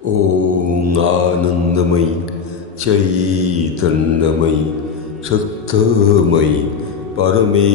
ॐ आनन्दमयि चैतन्यमयि शुद्धमयि परमे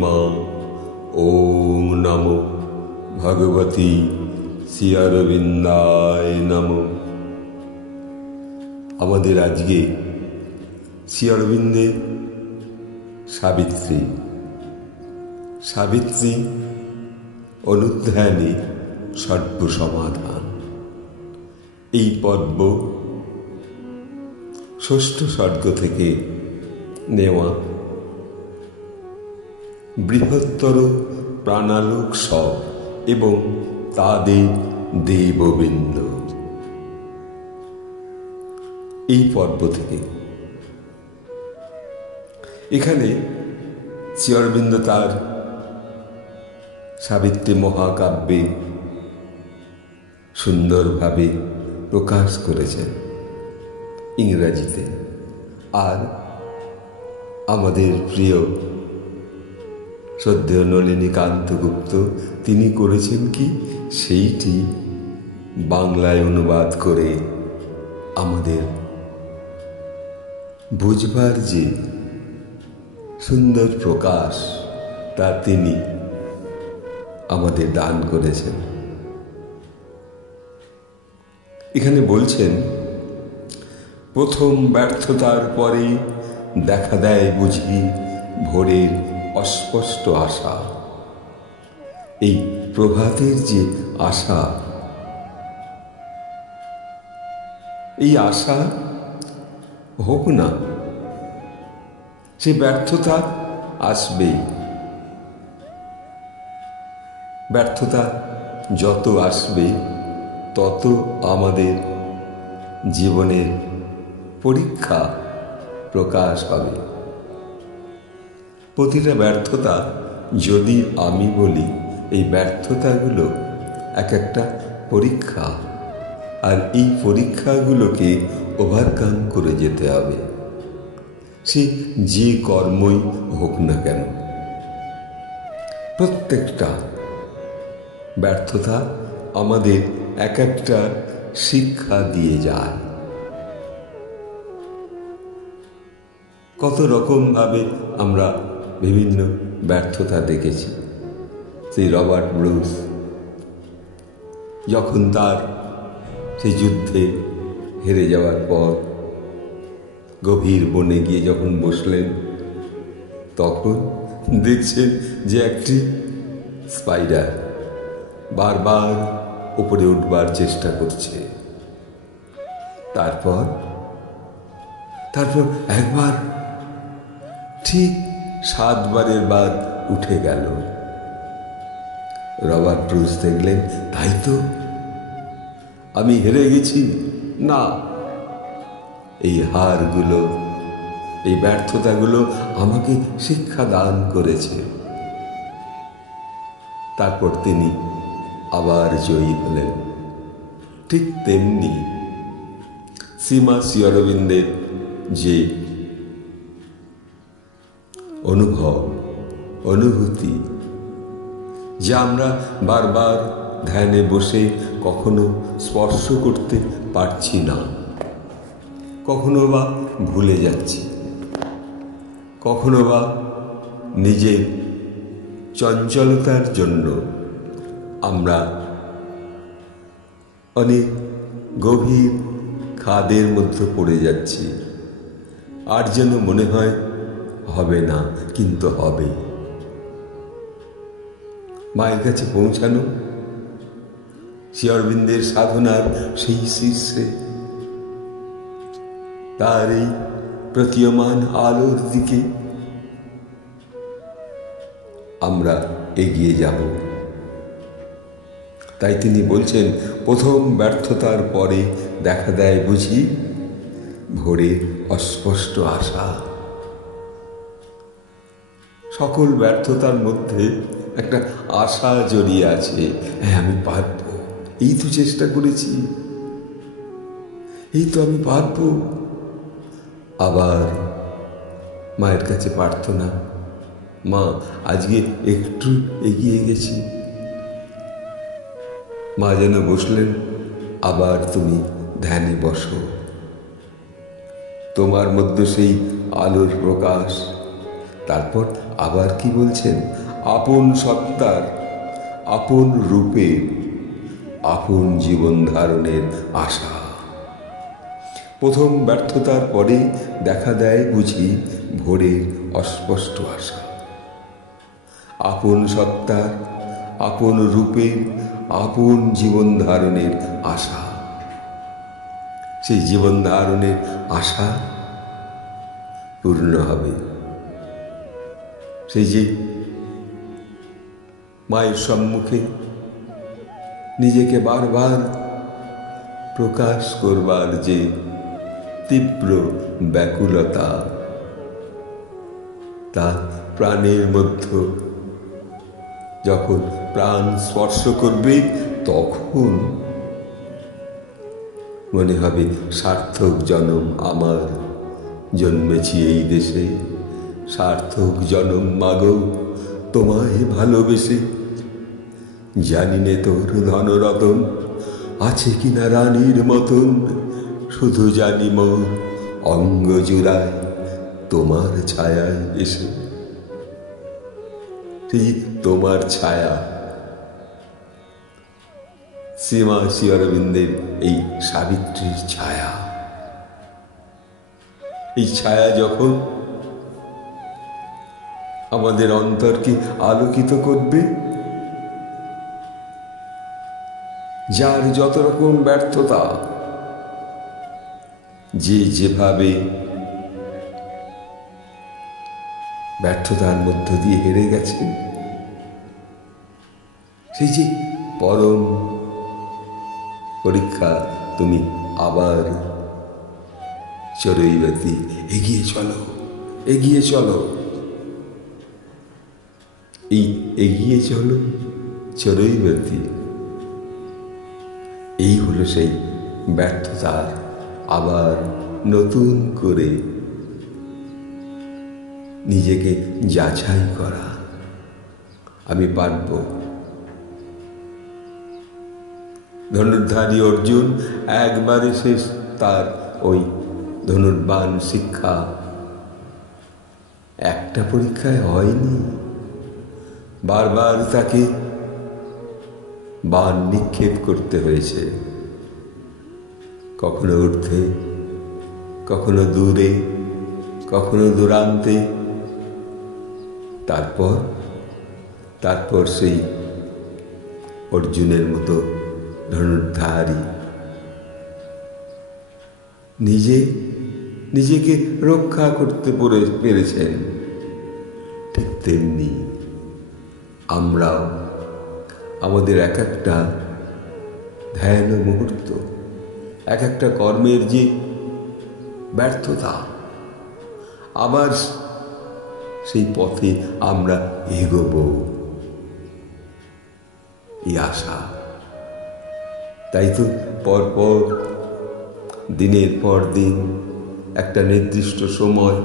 मां। ॐ नमो भगवती শ্রী অরবিন্দায় নমঃ। আমাদের আজকে শ্রী অরবিন্দের সাবিত্রী অনুধ্যানে সর্বসমাধান এই পর্ব ষষ্ঠ সর্গ থেকে নেওয়া। বৃহত্তর প্রাণালোক সব এবং তাদের দেববৃন্দ, এই পর্ব থেকে। এখানে শ্রী অরবিন্দ তার সাবিত্রী মহাকাব্যে সুন্দরভাবে প্রকাশ করেছেন ইংরাজিতে, আর আমাদের প্রিয় শ্রদ্ধেয় নলিনীকান্ত গুপ্ত তিনি করেছেন কি, সেইটি বাংলায় অনুবাদ করে আমাদের বুঝবার যে সুন্দর প্রকাশ তা তিনি আমাদের দান করেছেন। এখানে বলছেন, প্রথম ব্যর্থতার পরে দেখা দেয় বুঝি ভোরের অস্পষ্ট আশা। এই প্রভাতের যে আশা, এই আশা হোক না, সে ব্যর্থতা আসবেই। ব্যর্থতা যত আসবে তত আমাদের জীবনের পরীক্ষা প্রকাশ পাবে। প্রতিটা ব্যর্থতা, যদি আমি বলি, এই ব্যর্থতাগুলো এক একটা পরীক্ষা, আর এই পরীক্ষাগুলোকে ওভারকাম করে যেতে হবে, সে যে কর্মই হোক না কেন। প্রত্যেকটা ব্যর্থতা আমাদের এক একটা শিক্ষা দিয়ে যায়। কত রকমভাবে আমরা বিভিন্ন ব্যর্থতা দেখেছি। সেই রবার্ট ব্রুস যখন তার সেই যুদ্ধে হেরে যাওয়ার পর গভীর বনে গিয়ে যখন বসলেন, তখন দেখছেন যে একটি স্পাইডার বারবার উপরে উঠবার চেষ্টা করছে। তারপর একবার ঠিক 7 বারের বাদ উঠে গেল। রবার্ট ব্রুস দেখলেন, তাই তো, আমি হেরে গেছি না, এই হারগুলো, এই ব্যর্থতাগুলো আমাকে শিক্ষা দান করেছে। তারপর তিনি আবার জয়ী হলেন। ঠিক তেমনি শ্রীমা শ্রী অরবিন্দের যে অনুভূতি, যা আমরা বারবার ধ্যানে বসে কখনো স্পর্শ করতে পারছি না, কখনো বা ভুলে যাচ্ছি, কখনো বা নিজের চঞ্চলতার জন্য আমরা অনেক গভীর খাদের মধ্যে পড়ে যাচ্ছি, আর যেন মনে হয় হবে না, কিন্তু হবে। মায়ের কাছে পৌঁছানো, শ্রী অরবিন্দের সাধনার সেই শীর্ষে, তার এই প্রতীয়মান আলোর দিকে আমরা এগিয়ে যাব। তাই তিনি বলছেন, প্রথম ব্যর্থতার পরে দেখা দেয় বুঝি ভোরের অস্পষ্ট আশা। সকল ব্যর্থতার মধ্যে একটা আশা জড়িয়ে আছে। হ্যাঁ, আমি পারব, এই তো চেষ্টা করেছি, এই তো আমি পারব। আবার মায়ের কাছে প্রার্থনা, মা আজকে একটু এগিয়ে গেছি। মা যেন বসলেন আবার তুমি ধ্যানে বসো। তোমার মধ্যে সেই আলোর প্রকাশ। তারপর আবার কি বলছেন? আপন সত্তার, আপন রূপের, আপন জীবন ধারণের আশা। প্রথম ব্যর্থতার পরে দেখা দেয় বুঝি ভোরের অস্পষ্ট আশা। আপন সত্তার, আপন রূপের, আপন জীবন ধারণের আশা। সেই জীবন ধারণের আশা পূর্ণ হবে। সেই যে মায়ের সম্মুখে নিজেকে বারবার প্রকাশ করবার যে তীব্র ব্যাকুলতা, তা প্রাণের মধ্যে যখন প্রাণ স্পর্শ করবে তখন মনে হবে সার্থক জনম আমার, জন্মেছি এই দেশে। সার্থক জনম মাগো তোমায় ভালোবেসে। জানি নে তোর ধনরতন আছে কিনা রানীর মতন, শুধু জানি মোর অঙ্গ জুড়ায় তোমার ছায়ায় এসে। তোমার ছায়া শ্রী অরবিন্দের এই সাবিত্রীর ছায়া। এই ছায়া যখন আমাদের অন্তরকে আলোকিত করবে, যার যত রকম ব্যর্থতা, যে যেভাবে ব্যর্থতার মধ্য দিয়ে হেরে গেছে, সেই যে পরম পরীক্ষা, তুমি আবার চরৈবতী এগিয়ে চলো, এগিয়ে চলো। এই এগিয়ে চলো চরৈবতী, এই হলো সেই ব্যর্থতার আবার নতুন করে নিজেকে যাচাই করা। আমি পারব। ধনুর্ধারী অর্জুন একবারে শেষ তার ওই ধনুর্বাণ শিক্ষা একটা পরীক্ষায় হয়নি, বারবার তাকে বাণ নিক্ষেপ করতে হয়েছে, কখনো ঊর্ধ্বে, কখনো দূরে, কখনো দূরান্তে। তারপর সেই অর্জুনের মতো ধনুর্ধারী নিজেকে রক্ষা করতে পেরেছেন। ঠিক তেমনি আমরাও আমাদের এক একটা ধ্যান মুহূর্ত, এক একটা কর্মের যে ব্যর্থতা, আবার সেই পথে আমরা এগোব, এই আশা। তাই তো পরপর দিনের পর দিন একটা নির্দিষ্ট সময়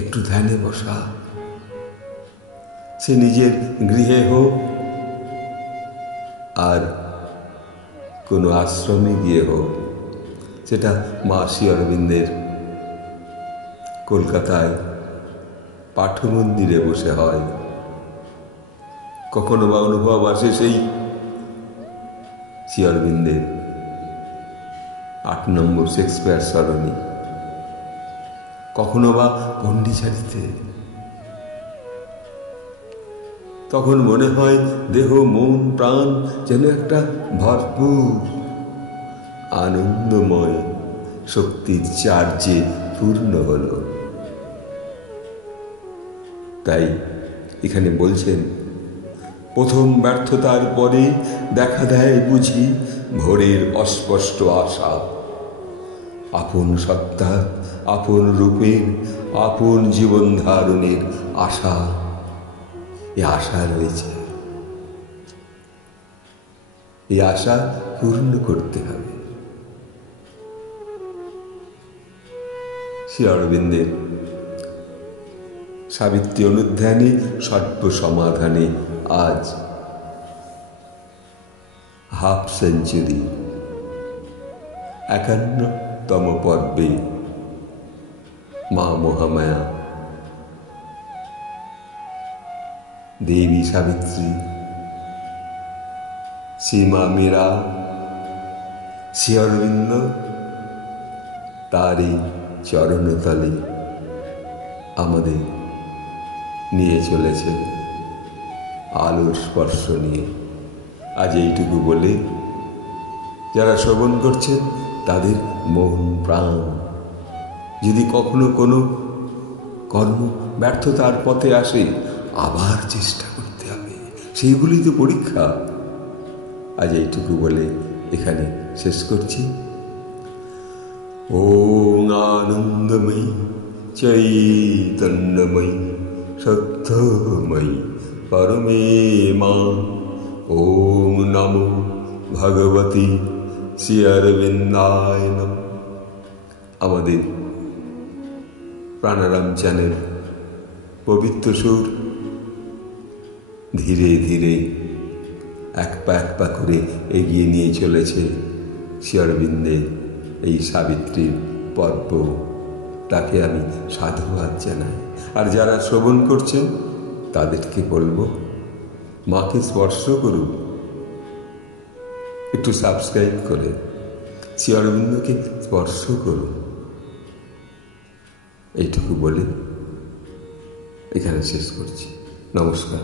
একটু ধ্যানে বসা, সে নিজের গৃহে হোক আর কোনো আশ্রমে গিয়ে হোক। সেটা মা শ্রী অরবিন্দের কলকাতায় পাঠমন্দিরে বসে হয়, কখনো বা অনুভব আসে সেই শ্রী অরবিন্দের 8 নম্বর শেক্সপিয়ার সরণি, কখনো বা পন্ডিচারীতে। তখন মনে হয় দেহ মন প্রাণ যেন একটা ভরপুর আনন্দময় শক্তির চার্জে পূর্ণ হল। তাই এখানে বলছেন, প্রথম ব্যর্থতার পরে দেখা দেয় বুঝি ভোরের অস্পষ্ট আশা। আপন সত্তার, আপন রূপের, আপন জীবন ধারণের আশা। এ আশা রয়েছে, এই আশা পূর্ণ করতে হবে। শ্রী অরবিন্দের সাবিত্রী অনুধ্যানে সর্ব সমাধানে আজ হাফ সেঞ্চুরি 51তম পর্বে মা মহামায়া, দেবী সাবিত্রী, শ্রীমা মীরা, শ্রী অরবিন্দ তার এই চরণতলে আমাদের নিয়ে চলেছে আলোর স্পর্শ নিয়ে। আজ এইটুকু বলে যারা শ্রবণ করছেন তাদের মন প্রাণ, যদি কখনো কোনো কর্ম ব্যর্থতার পথে আসে আবার চেষ্টা করতে হবে, সেইগুলি তো পরীক্ষা। আজ এইটুকু বলে এখানে শেষ করছি। ওং আনন্দময়ী চৈতন্যময়ী সত্যময়ী পরমে মা। ওং নমো ভগবতী শ্রী অরবিন্দায় নমঃ। আমাদের প্রাণারাম চ্যানেল পবিত্র সুর ধীরে ধীরে এক পা করে এগিয়ে নিয়ে চলেছে শ্রী অরবিন্দের এই সাবিত্রীর পর্ব। তাকে আমি সাধুবাদ জানাই। আর যারা শ্রবণ করছেন তাদেরকে বলবো মাকে স্পর্শ করুন, একটু সাবস্ক্রাইব করে শ্রী অরবিন্দকে স্পর্শ করুন। এইটুকু বলে এখানে শেষ করছি। নমস্কার।